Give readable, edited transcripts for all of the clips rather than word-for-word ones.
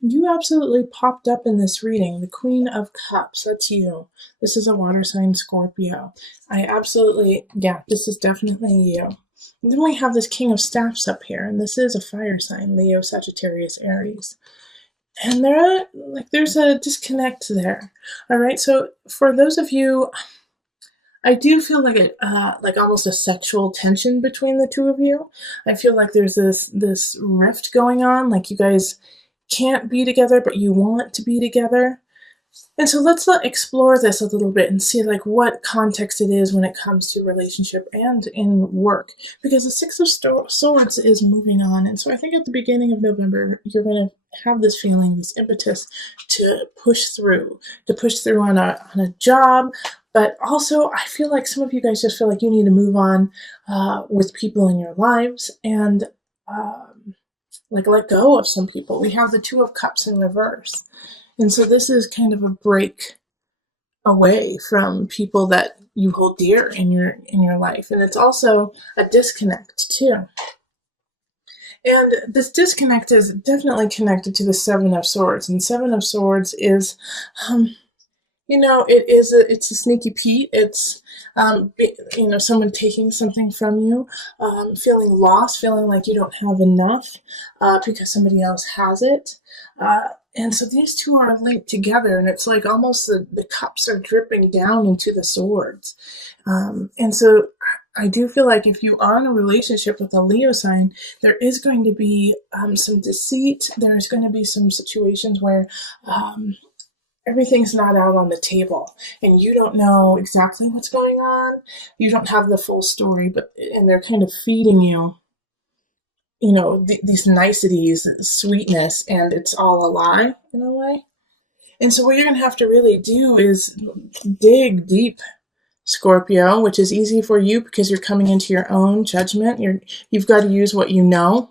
You absolutely popped up in this reading. The Queen of Cups, that's you. This is a water sign Scorpio. I absolutely, yeah, this is definitely you. And then we have this King of Staffs up here, and this is a fire sign, Leo, Sagittarius, Aries. And there's a disconnect there. All right, so for those of you, I do feel like almost a sexual tension between the two of you. I feel like there's this rift going on, like you guys can't be together, but you want to be together. And so let's explore this a little bit and see like what context it is when it comes to relationship and in work, because the Six of Swords is moving on. And so I think at the beginning of November, you're going to have this feeling, this impetus to push through, on a job. But also, I feel like some of you guys just feel like you need to move on with people in your lives and like let go of some people. We have the Two of Cups in reverse. And so this is kind of a break away from people that you hold dear in your life. And it's also a disconnect too. And this disconnect is definitely connected to the Seven of Swords. And Seven of Swords is it's a sneaky Pete. It's someone taking something from you, feeling lost, feeling like you don't have enough because somebody else has it. And so these two are linked together, and it's like almost the cups are dripping down into the swords. And so I do feel like if you are in a relationship with a Leo sign, there is going to be some deceit. There's going to be some situations where everything's not out on the table and you don't know exactly what's going on. You don't have the full story, and they're kind of feeding you these niceties, sweetness, and it's all a lie in a way. And so what you're going to have to really do is dig deep, Scorpio, which is easy for you because you're coming into your own judgment. You've got to use what you know.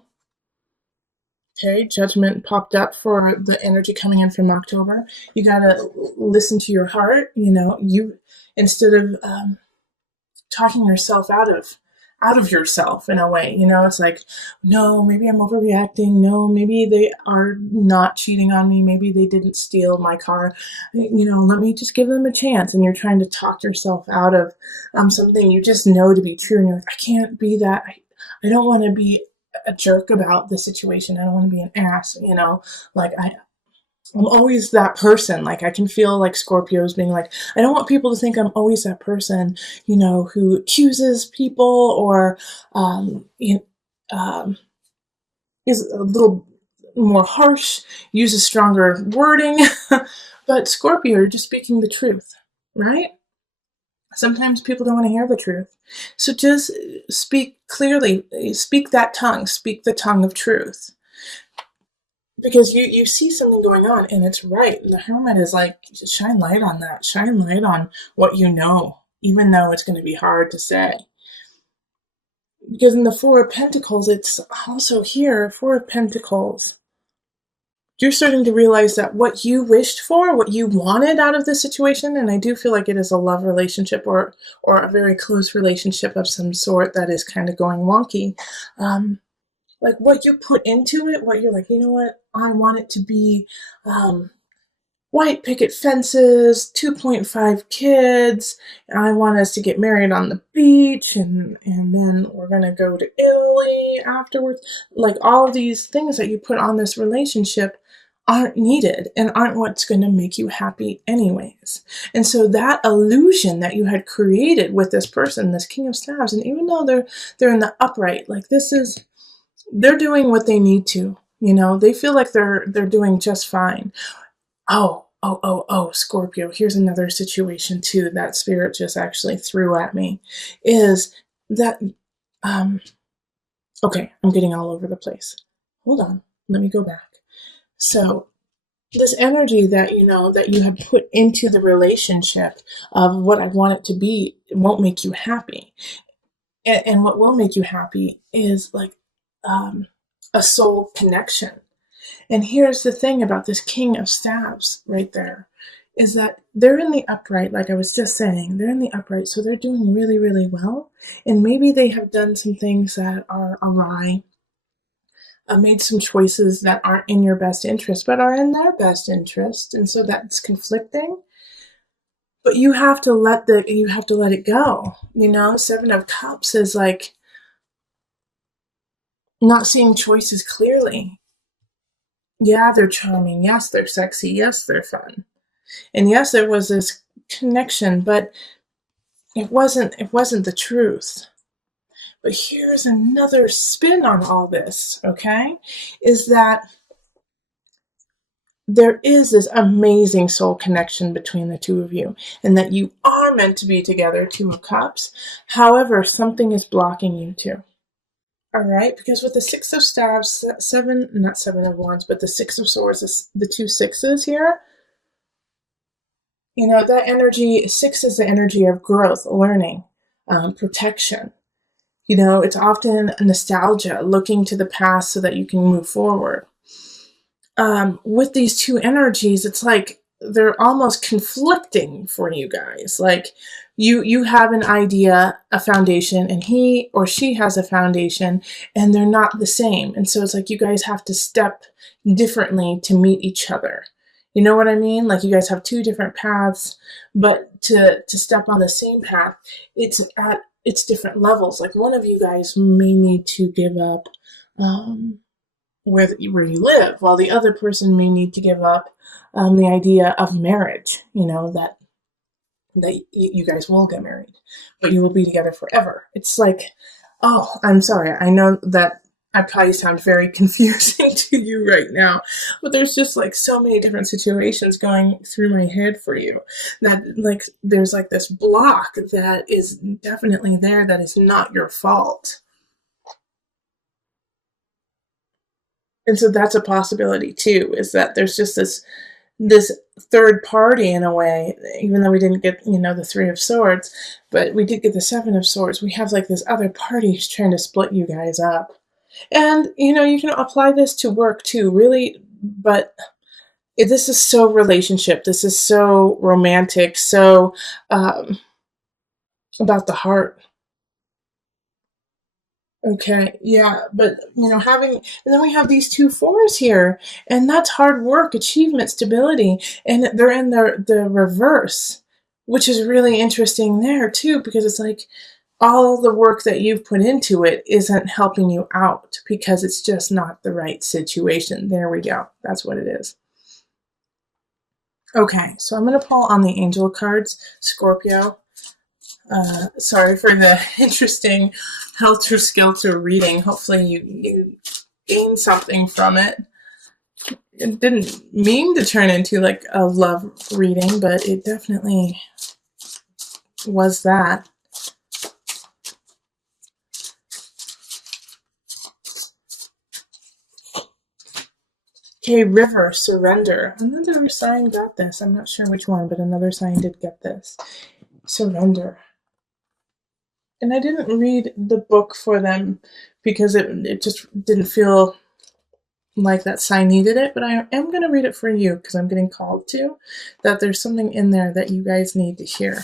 Okay, judgment popped up for the energy coming in from October. You got to listen to your heart. You instead of talking yourself out of yourself in a way. It's like, no, maybe I'm overreacting. No, maybe they are not cheating on me. Maybe they didn't steal my car. Let me just give them a chance. And you're trying to talk yourself out of something you just know to be true. And you're like, I can't be that. I don't want to be a jerk about the situation. I don't want to be an ass. Like I'm always that person. Like I can feel like Scorpios being like, I don't want people to think I'm always that person, who accuses people or is a little more harsh, uses stronger wording. But Scorpio, you're just speaking the truth, right? Sometimes people don't want to hear the truth. So just speak clearly, speak that tongue, speak the tongue of truth. Because you see something going on and it's right. And the Hermit is like, shine light on that. Shine light on what you know, even though it's going to be hard to say. Because in the Four of Pentacles, it's also here, Four of Pentacles. You're starting to realize that what you wished for, what you wanted out of this situation, and I do feel like it is a love relationship or a very close relationship of some sort that is kind of going wonky. Like what you put into it, what you're like, you know what, I want it to be white picket fences, 2.5 kids, and I want us to get married on the beach, and then we're going to go to Italy afterwards. Like all of these things that you put on this relationship aren't needed and aren't what's going to make you happy anyways. And so that illusion that you had created with this person, this King of Staves, and even though they're in the upright, like they're doing what they need to, they feel like they're doing just fine. Oh, Scorpio, here's another situation too that Spirit just actually threw at me, is that, okay, I'm getting all over the place. Hold on, let me go back. So this energy that, that you have put into the relationship of what I want it to be, it won't make you happy. And what will make you happy is like a soul connection. And here's the thing about this King of Staves right there, is that they're in the upright, like I was just saying, they're in the upright, so they're doing really, really well. And maybe they have done some things that are awry. made some choices that aren't in your best interest, but are in their best interest, and so that's conflicting. But you have to let it go. Seven of Cups is like not seeing choices clearly. Yeah, they're charming. Yes, they're sexy. Yes, they're fun. And yes, there was this connection, but it wasn't the truth. But here's another spin on all this, okay? Is that there is this amazing soul connection between the two of you, and that you are meant to be together, Two of Cups. However, something is blocking you too. All right, because with the Six of Staves, not Seven of Wands, but the Six of Swords, the two sixes here, that energy, six is the energy of growth, learning, protection. It's often nostalgia, looking to the past so that you can move forward. With these two energies, it's like they're almost conflicting for you guys. Like you have an idea, a foundation, and he or she has a foundation, and they're not the same. And so it's like you guys have to step differently to meet each other. You know what I mean? Like you guys have two different paths, but to step on the same path, it's different levels. Like one of you guys may need to give up where you live, while the other person may need to give up the idea of marriage. That you guys will get married, but you will be together forever. It's like, oh, I'm sorry. I know that I probably sound very confusing to you right now, but there's just like so many different situations going through my head for you that like there's like this block that is definitely there that is not your fault. And so that's a possibility too, is that there's just this third party in a way, even though we didn't get, the Three of Swords, but we did get the Seven of Swords. We have like this other party who's trying to split you guys up. And, you can apply this to work too, really, but this is so relationship. This is so romantic, so about the heart. Okay, yeah, but and then we have these two fours here, and that's hard work, achievement, stability, and they're in the reverse, which is really interesting there too, because it's like all the work that you've put into it isn't helping you out because it's just not the right situation. There we go. That's what it is. Okay, so I'm going to pull on the angel cards, Scorpio. Sorry for the interesting helter-skelter reading. Hopefully you gain something from it. It didn't mean to turn into like a love reading, but it definitely was that. Okay, River, Surrender. Another sign got this. I'm not sure which one, but another sign did get this. Surrender. And I didn't read the book for them because it just didn't feel like that sign needed it, but I am going to read it for you because I'm getting called to, that there's something in there that you guys need to hear.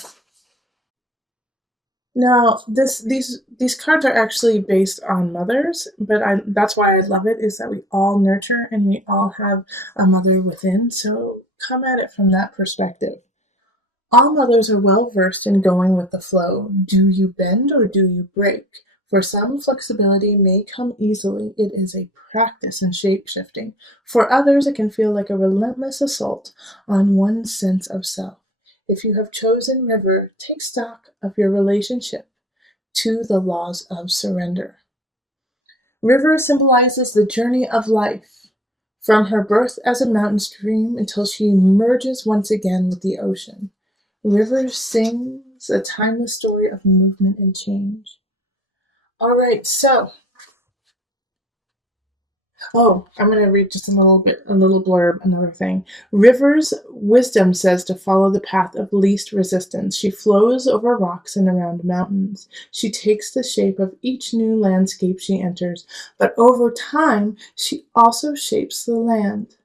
Now, these cards are actually based on mothers, but that's why I love it, is that we all nurture and we all have a mother within, so come at it from that perspective. All mothers are well versed in going with the flow. Do you bend or do you break? For some, flexibility may come easily. It is a practice in shape-shifting. For others, it can feel like a relentless assault on one's sense of self. If you have chosen River, take stock of your relationship to the laws of surrender. River symbolizes the journey of life, from her birth as a mountain stream until she merges once again with the ocean. River sings a timeless story of movement and change. All right, so I'm going to read just a little blurb, another thing. River's wisdom says to follow the path of least resistance. She flows over rocks and around mountains. She takes the shape of each new landscape she enters, but over time, she also shapes the land.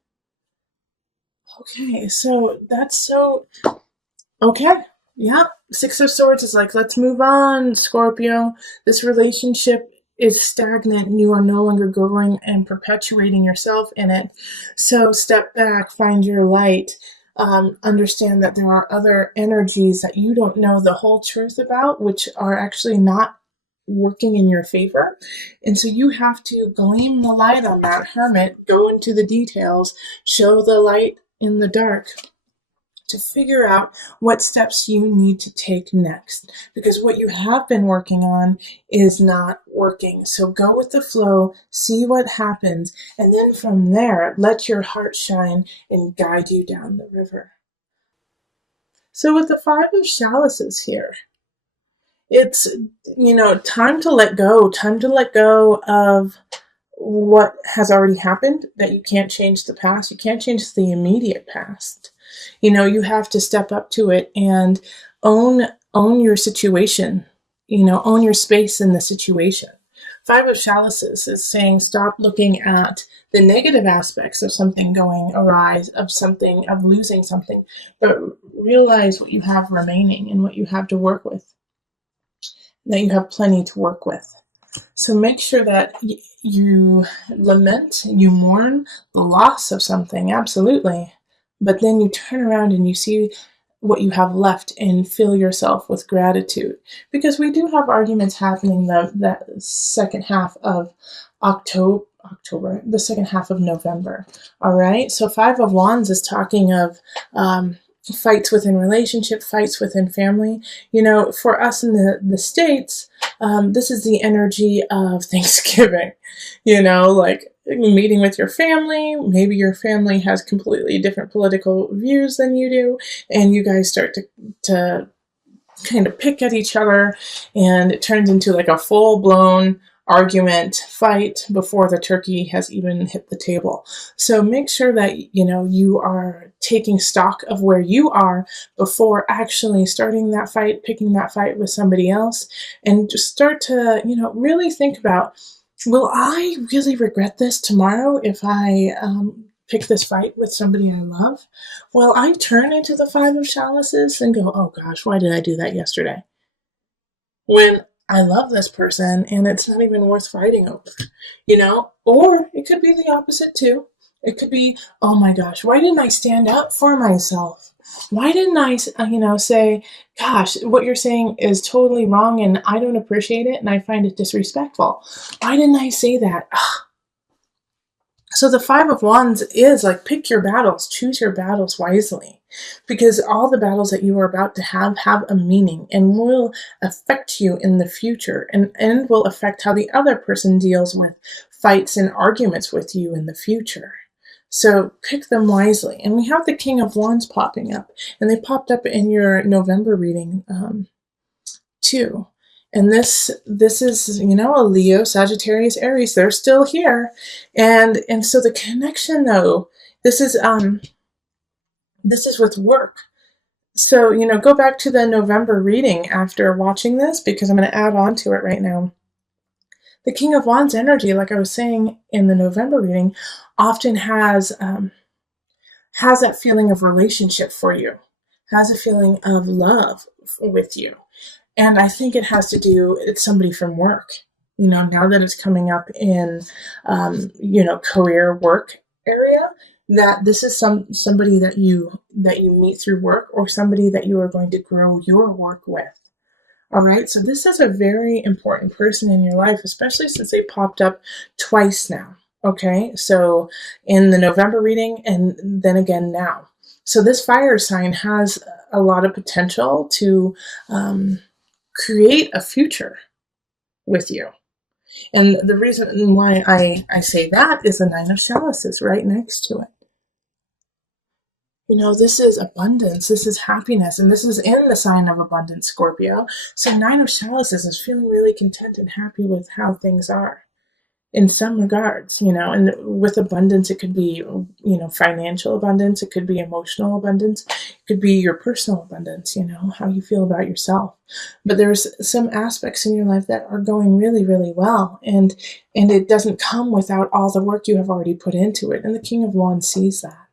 Okay, so that's so... Okay, yeah. Six of Swords is like, let's move on, Scorpio. This relationship is stagnant and you are no longer growing and perpetuating yourself in it. So step back, find your light, understand that there are other energies that you don't know the whole truth about, which are actually not working in your favor. And so you have to gleam the light on that hermit, go into the details, show the light in the dark, to figure out what steps you need to take next, because what you have been working on is not working. So go with the flow, see what happens, and then from there, let your heart shine and guide you down the river. So with the Five of Chalices here, it's, time to let go of what has already happened, that you can't change the past. You can't change the immediate past. You have to step up to it and own your situation, own your space in the situation. Five of Chalices is saying stop looking at the negative aspects of something going awry, of losing something, but realize what you have remaining and what you have to work with, that you have plenty to work with. So make sure that you lament, you mourn the loss of something, absolutely. But then you turn around and you see what you have left and fill yourself with gratitude. Because we do have arguments happening that second half of October, the second half of November. All right. So Five of Wands is talking of fights within relationship, fights within family. For us in the States, this is the energy of Thanksgiving, like meeting with your family. Maybe your family has completely different political views than you do, and you guys start to kind of pick at each other, and it turns into like a full-blown argument, fight before the turkey has even hit the table. So make sure that you are taking stock of where you are before actually starting that fight, picking that fight with somebody else, and just start to really think about, will I really regret this tomorrow if I pick this fight with somebody I love? Will I turn into the Five of Chalices and go, oh gosh, why did I do that yesterday, when I love this person and it's not even worth fighting over, Or it could be the opposite too. It could be, oh my gosh, why didn't I stand up for myself? Why didn't I, say, gosh, what you're saying is totally wrong and I don't appreciate it and I find it disrespectful. Why didn't I say that? So the Five of Wands is like, pick your battles, choose your battles wisely, because all the battles that you are about to have a meaning and will affect you in the future, and will affect how the other person deals with fights and arguments with you in the future. So pick them wisely. And we have the King of Wands popping up, and they popped up in your November reading too. And this is, a Leo, Sagittarius, Aries. They're still here. And so the connection though, this is with work. So, go back to the November reading after watching this, because I'm going to add on to it right now. The King of Wands energy, like I was saying in the November reading, often has that feeling of relationship for you, has a feeling of love with you. And I think it has to do, it's somebody from work, now that it's coming up in, career work area, that this is somebody that you meet through work, or somebody that you are going to grow your work with. All right. So this is a very important person in your life, especially since they popped up twice now. Okay. So in the November reading, and then again now. So this fire sign has a lot of potential to, create a future with you. And the reason why I say that is the Nine of Chalices right next to it. This is abundance, this is happiness, and this is in the sign of abundance, Scorpio. So Nine of Chalices is feeling really content and happy with how things are in some regards, and with abundance, it could be, financial abundance, it could be emotional abundance, it could be your personal abundance, how you feel about yourself. But there's some aspects in your life that are going really, really well, and it doesn't come without all the work you have already put into it. And the King of Wands sees that.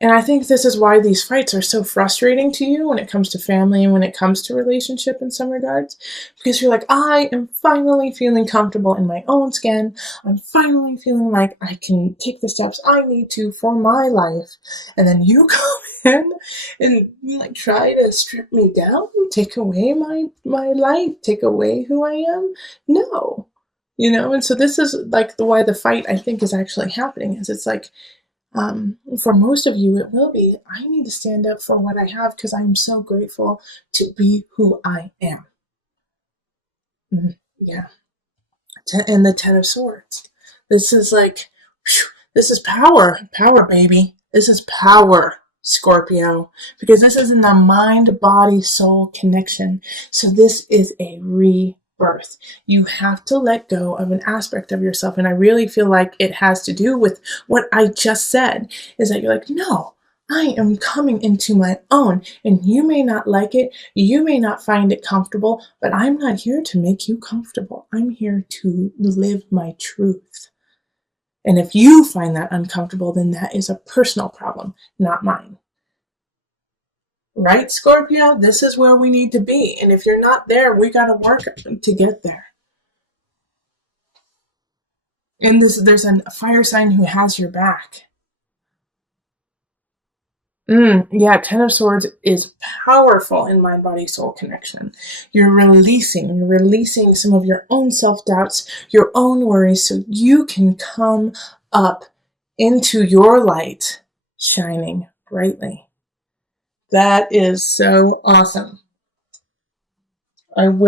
And I think this is why these fights are so frustrating to you when it comes to family and when it comes to relationship in some regards. Because you're like, I am finally feeling comfortable in my own skin. I'm finally feeling like I can take the steps I need to for my life. And then you come in and you like try to strip me down, take away my light, take away who I am. No. And so this is like why the fight I think is actually happening is it's like, for most of you, it will be, I need to stand up for what I have because I'm so grateful to be who I am. Yeah. And the Ten of Swords. This is like, this is power. Power, baby. This is power, Scorpio. Because this is in the mind, body, soul connection. So this is a rebirth. You have to let go of an aspect of yourself. And I really feel like it has to do with what I just said. Is that you're like, no, I am coming into my own. And you may not like it. You may not find it comfortable. But I'm not here to make you comfortable. I'm here to live my truth. And if you find that uncomfortable, then that is a personal problem, not mine. Right, Scorpio? This is where we need to be. And if you're not there, we got to work to get there. And there's a fire sign who has your back. Yeah, Ten of Swords is powerful in mind, body, soul connection. You're releasing some of your own self-doubts, your own worries, so you can come up into your light, shining brightly. That is so awesome. I am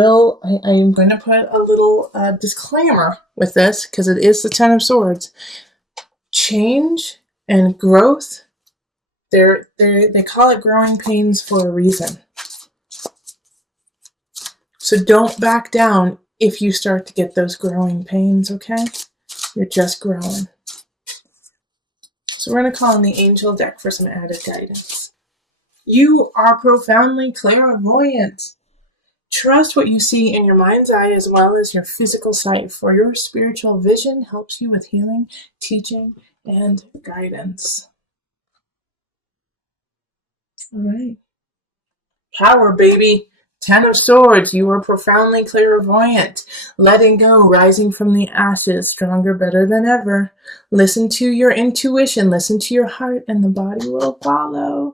going to put a little disclaimer with this because it is the Ten of Swords. Change and growth, they call it growing pains for a reason. So don't back down if you start to get those growing pains, okay? You're just growing. So we're going to call on the angel deck for some added guidance. You are profoundly clairvoyant. Trust what you see in your mind's eye as well as your physical sight, for your spiritual vision helps you with healing, teaching, and guidance. All right. Power, baby. Ten of Swords. You are profoundly clairvoyant. Letting go, rising from the ashes, stronger, better than ever. Listen to your intuition. Listen to your heart, and the body will follow.